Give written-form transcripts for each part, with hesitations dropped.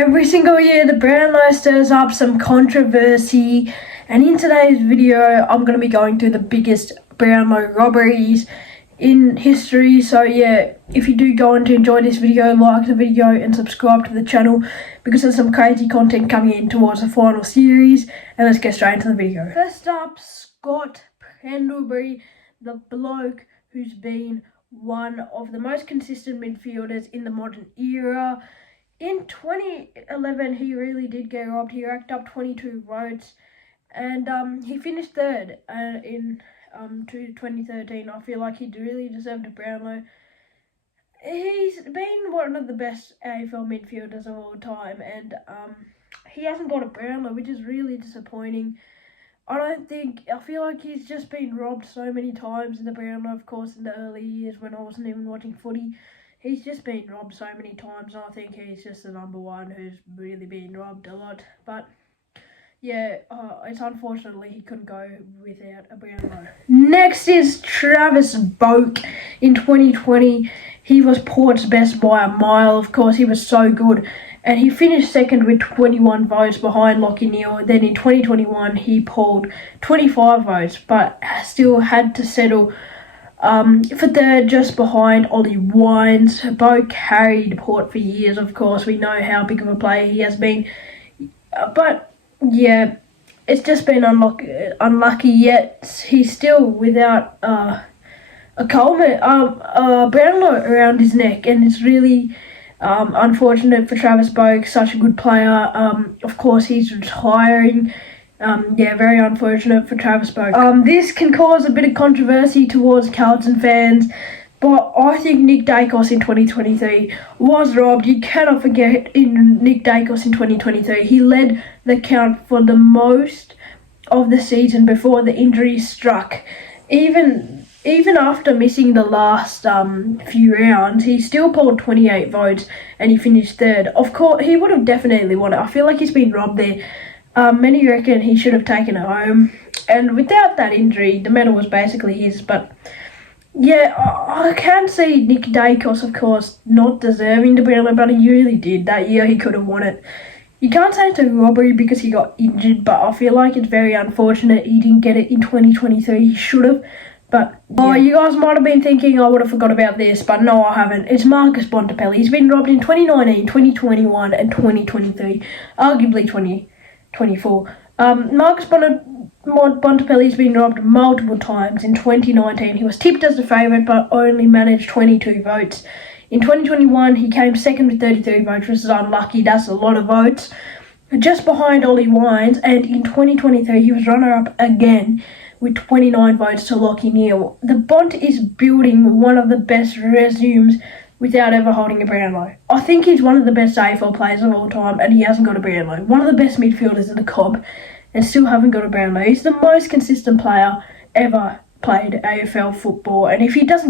Every single year, the Brownlow stirs up some controversy, and in today's video, I'm going to be going through the biggest Brownlow robberies in history. So yeah, if you do go on to enjoy this video, like the video and subscribe to the channel because there's some crazy content coming in towards the final series. And let's get straight into the video. First up, Scott Pendlebury, the bloke who's been one of the most consistent midfielders in the modern era. In 2011, he really did get robbed. He racked up 22 votes, and he finished third in 2013. I feel like he really deserved a Brownlow. He's been one of the best AFL midfielders of all time, and he hasn't got a Brownlow, which is really disappointing. I feel like he's just been robbed so many times in the Brownlow, of course, in the early years when I wasn't even watching footy. He's just been robbed so many times, and I think he's just the number one who's really been robbed a lot. But yeah, it's unfortunately he couldn't go without a Brownlow. Next is Travis Boak. In 2020, he was Port's best by a mile. Of course, he was so good. And he finished second with 21 votes behind Lockie Neal. Then in 2021, he polled 25 votes, but still had to settle for third, just behind Ollie Wines. Bo carried Port for years, of course. We know how big of a player he has been. But, yeah, it's just been unlucky, yet he's still without a Brownlow around his neck. And it's really unfortunate for Travis Boak, such a good player. Of course, he's retiring. Very unfortunate for Travis Boak. This can cause a bit of controversy towards Carlton fans, but I think Nick Dacos in 2023 was robbed. You cannot forget in Nick Dacos in 2023, he led the count for the most of the season before the injury struck. Even after missing the last few rounds, he still pulled 28 votes and he finished third. Of course, he would have definitely won it. I feel like he's been robbed there. Many reckon he should have taken it home, and without that injury, the medal was basically his. But yeah, I can see Nick Dacos, of course, not deserving the Brownlow, but he really did. That year he could have won it. You can't say it's a robbery because he got injured, but I feel like it's very unfortunate he didn't get it in 2023. He should have. But yeah. You guys might have been thinking I would have forgot about this, but no, I haven't. It's Marcus Bontempelli. He's been robbed in 2019, 2021, and 2023, arguably 2024. Marcus Bontempelli's been robbed multiple times. In 2019, he was tipped as the favourite, but only managed 22 votes. In 2021, he came second with 33 votes, which is unlucky. That's a lot of votes, just behind Ollie Wines. And in 2023, he was runner-up again with 29 votes to Lockie Neal. The Bont is building one of the best resumes without ever holding a Brownlow. I think he's one of the best AFL players of all time, and he hasn't got a Brownlow. One of the best midfielders in the comp, and still haven't got a Brownlow. He's the most consistent player ever played AFL football, and if he goes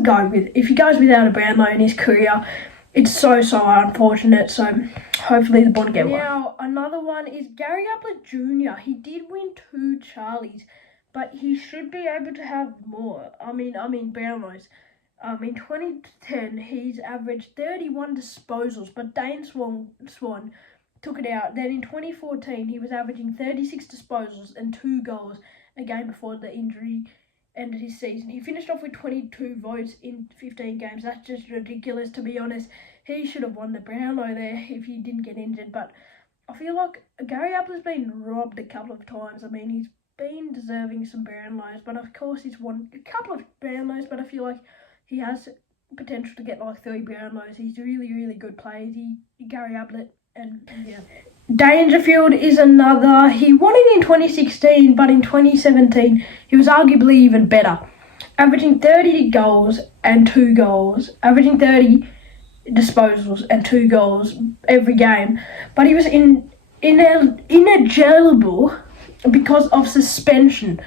without a Brownlow in his career, it's so unfortunate. So hopefully the Bond get one. Now another one is Gary Ablett Jr. He did win 2 Charlies, but he should be able to have more. I mean Brownlows. In 2010, he's averaged 31 disposals, but Dane Swan took it out. Then in 2014, he was averaging 36 disposals and 2 goals a game before the injury ended his season. He finished off with 22 votes in 15 games. That's just ridiculous, to be honest. He should have won the Brownlow there if he didn't get injured, but I feel like Gary Ablett's been robbed a couple of times. I mean, he's been deserving some Brownlows, but of course he's won a couple of Brownlows, but I feel like he has potential to get like 3 Brownlows. He's really good player. Gary Ablett, and yeah. Dangerfield is another. He won it in 2016, but in 2017 he was arguably even better, averaging 30 goals and 2 goals, averaging 30 disposals and 2 goals every game. But he was ineligible because of suspension.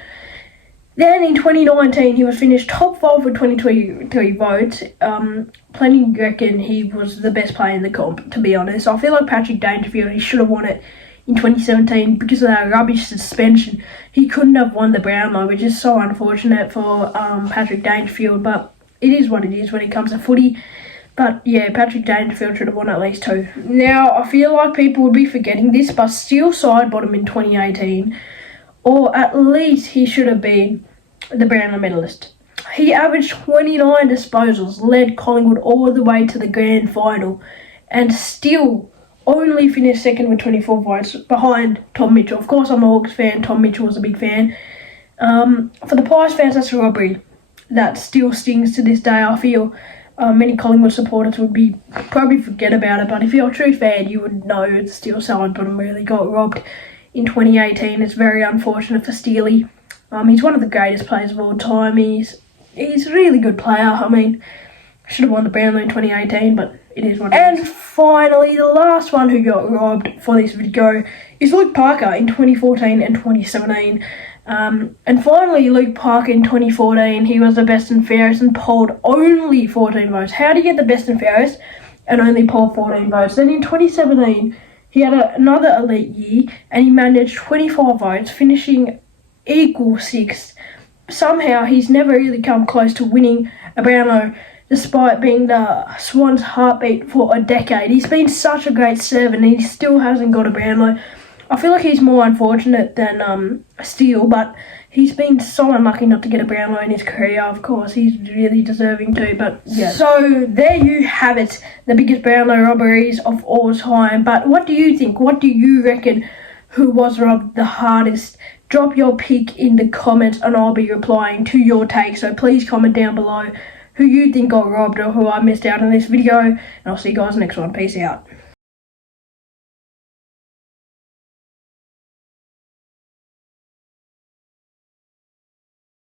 Then in 2019, he was finished top 5 with 23 votes. Plenty reckon he was the best player in the comp, to be honest. I feel like Patrick Dangerfield, he should have won it in 2017 because of that rubbish suspension. He couldn't have won the Brownlow, which is so unfortunate for Patrick Dangerfield, but it is what it is when it comes to footy. But yeah, Patrick Dangerfield should have won at least 2. Now, I feel like people would be forgetting this, but Steele side bottom in 2018, or at least he should have been the Brownlow medalist. He averaged 29 disposals, led Collingwood all the way to the grand final, and still only finished second with 24 votes behind Tom Mitchell. Of course, I'm a Hawks fan. Tom Mitchell was a big fan. For the Pies fans, that's a robbery that still stings to this day. I feel many Collingwood supporters would probably forget about it, but if you're a true fan, you would know the Steele side bottom really got robbed in 2018. It's very unfortunate for Steely. He's one of the greatest players of all time. He's a really good player. I mean, should have won the Brownlow in 2018, but it is what it is. And finally, the last one who got robbed for this video is Luke Parker in 2014 and 2017. And finally, Luke Parker in 2014, he was the best and fairest and polled only 14 votes. How do you get the best and fairest and only poll 14 votes? Then in 2017, he had another elite year and he managed 24 votes, finishing equal 6th. Somehow, he's never really come close to winning a Brownlow, despite being the Swans' heartbeat for a decade. He's been such a great servant and he still hasn't got a Brownlow. I feel like he's more unfortunate than Steele, but he's been so unlucky not to get a Brownlow in his career. Of course, he's really deserving to, but yeah. So there you have it, the biggest Brownlow robberies of all time. But what do you think? What do you reckon who was robbed the hardest? Drop your pick in the comments and I'll be replying to your take. So please comment down below who you think got robbed or who I missed out on this video. And I'll see you guys next one. Peace out.